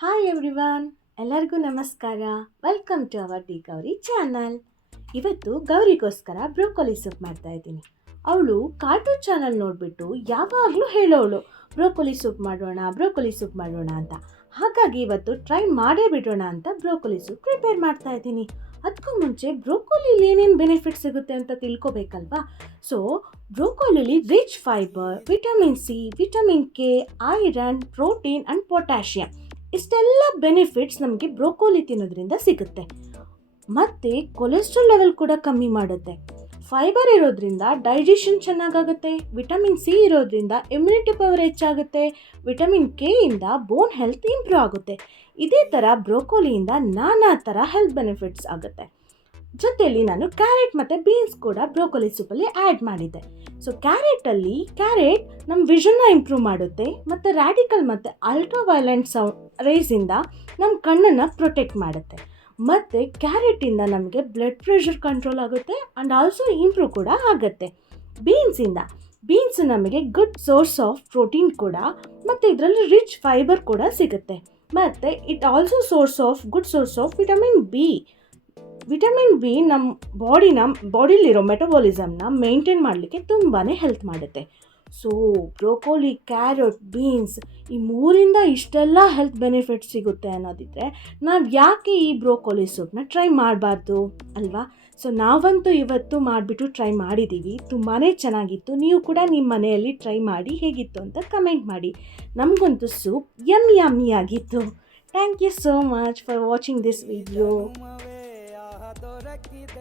Hi everyone, ಎಲ್ಲರಿಗೂ ನಮಸ್ಕಾರ. Welcome to our T Gowri channel. ಇವತ್ತು ಗೌರಿಗೋಸ್ಕರ ಬ್ರೋಕೊಲಿ ಸೂಪ್ ಮಾಡ್ತಾ ಇದ್ದೀನಿ. ಅವಳು ಕಾರ್ಟೂನ್ ಚಾನಲ್ ನೋಡಿಬಿಟ್ಟು ಯಾವಾಗಲೂ ಹೇಳೋಳು ಬ್ರೋಕೊಲಿ ಸೂಪ್ ಮಾಡೋಣ ಅಂತ. ಹಾಗಾಗಿ ಇವತ್ತು ಟ್ರೈ ಮಾಡೇ ಬಿಡೋಣ ಅಂತ ಬ್ರೋಕೊಲಿ ಸೂಪ್ ಪ್ರಿಪೇರ್ ಮಾಡ್ತಾ ಇದ್ದೀನಿ. ಅದಕ್ಕೂ ಮುಂಚೆ ಬ್ರೋಕೊಲಿಲಿ ಏನೇನು ಬೆನಿಫಿಟ್ ಸಿಗುತ್ತೆ ಅಂತ ತಿಳ್ಕೊಬೇಕಲ್ವಾ. ಸೊ ಬ್ರೋಕೊಲಿಲಿ rich fibre, vitamin C, vitamin K, iron, protein and potassium ಇಷ್ಟೆಲ್ಲ ಬೆನಿಫಿಟ್ಸ್ ನಮಗೆ ಬ್ರೋಕೊಲಿ ತಿನ್ನೋದ್ರಿಂದ ಸಿಗುತ್ತೆ. ಮತ್ತು ಕೊಲೆಸ್ಟ್ರಾಲ್ ಲೆವೆಲ್ ಕೂಡ ಕಮ್ಮಿ ಮಾಡುತ್ತೆ. ಫೈಬರ್ ಇರೋದ್ರಿಂದ ಡೈಜೆಷನ್ ಚೆನ್ನಾಗಾಗುತ್ತೆ. ವಿಟಮಿನ್ ಸಿ ಇರೋದ್ರಿಂದ ಇಮ್ಯುನಿಟಿ ಪವರ್ ಹೆಚ್ಚಾಗುತ್ತೆ. ವಿಟಮಿನ್ ಕೆ ಇಂದ ಬೋನ್ ಹೆಲ್ತ್ ಇಂಪ್ರೂವ್ ಆಗುತ್ತೆ. ಇದೇ ಥರ ಬ್ರೋಕೊಲಿಯಿಂದ ನಾನಾ ಥರ ಹೆಲ್ತ್ ಬೆನಿಫಿಟ್ಸ್ ಆಗುತ್ತೆ. ಜೊತೆಯಲ್ಲಿ ನಾನು ಕ್ಯಾರೆಟ್ ಮತ್ತು ಬೀನ್ಸ್ ಕೂಡ ಬ್ರೋಕೊಲಿ ಸೂಪಲ್ಲಿ ಆ್ಯಡ್ ಮಾಡಿದ್ದೆ. ಸೊ ಕ್ಯಾರೆಟ್ ನಮ್ಮ ವಿಷನ್ನ ಇಂಪ್ರೂವ್ ಮಾಡುತ್ತೆ ಮತ್ತು ರ್ಯಾಡಿಕಲ್ ಮತ್ತು ಅಲ್ಟ್ರಾವೈಲೆಂಟ್ ರೇಸಿಂದ ನಮ್ಮ ಕಣ್ಣನ್ನು ಪ್ರೊಟೆಕ್ಟ್ ಮಾಡುತ್ತೆ. ಮತ್ತು ಕ್ಯಾರೆಟಿಂದ ನಮಗೆ ಬ್ಲಡ್ ಪ್ರೆಷರ್ ಕಂಟ್ರೋಲ್ ಆಗುತ್ತೆ ಆ್ಯಂಡ್ ಆಲ್ಸೋ ಇಂಪ್ರೂವ್ ಕೂಡ ಆಗುತ್ತೆ. ಬೀನ್ಸು ನಮಗೆ ಗುಡ್ ಸೋರ್ಸ್ ಆಫ್ ಪ್ರೋಟೀನ್ ಕೂಡ, ಮತ್ತು ಇದರಲ್ಲಿ ರಿಚ್ ಫೈಬರ್ ಕೂಡ ಸಿಗುತ್ತೆ. ಮತ್ತು it also good source of vitamin B ನಮ್ಮ ಬಾಡಿಲಿರೋ ಮೆಟಬಾಲಿಸಮ್ನ ಮೇಂಟೈನ್ ಮಾಡಲಿಕ್ಕೆ ತುಂಬಾ ಹೆಲ್ಪ್ ಮಾಡುತ್ತೆ. ಸೊ ಬ್ರೋಕೊಲಿ, ಕ್ಯಾರೆಟ್, ಬೀನ್ಸ್ ಈ ಮೂರಿಂದ ಇಷ್ಟೆಲ್ಲ ಹೆಲ್ತ್ ಬೆನಿಫಿಟ್ಸ್ ಸಿಗುತ್ತೆ ಅನ್ನೋದಿದ್ರೆ ನಾವು ಯಾಕೆ ಈ ಬ್ರೋಕೊಲಿ ಸೂಪ್ನ ಟ್ರೈ ಮಾಡಬಾರ್ದು ಅಲ್ವಾ. ಸೊ ನಾವಂತೂ ಇವತ್ತು ಮಾಡಿಬಿಟ್ಟು ಟ್ರೈ ಮಾಡಿದ್ದೀವಿ. ತುಂಬಾ ಚೆನ್ನಾಗಿತ್ತು. ನೀವು ಕೂಡ ನಿಮ್ಮ ಮನೆಯಲ್ಲಿ ಟ್ರೈ ಮಾಡಿ ಹೇಗಿತ್ತು ಅಂತ ಕಮೆಂಟ್ ಮಾಡಿ. ನಮಗಂತೂ ಸೂಪ್ ಯಮ್ಮಿ ಆಗಿತ್ತು. Thank you so much for watching this video.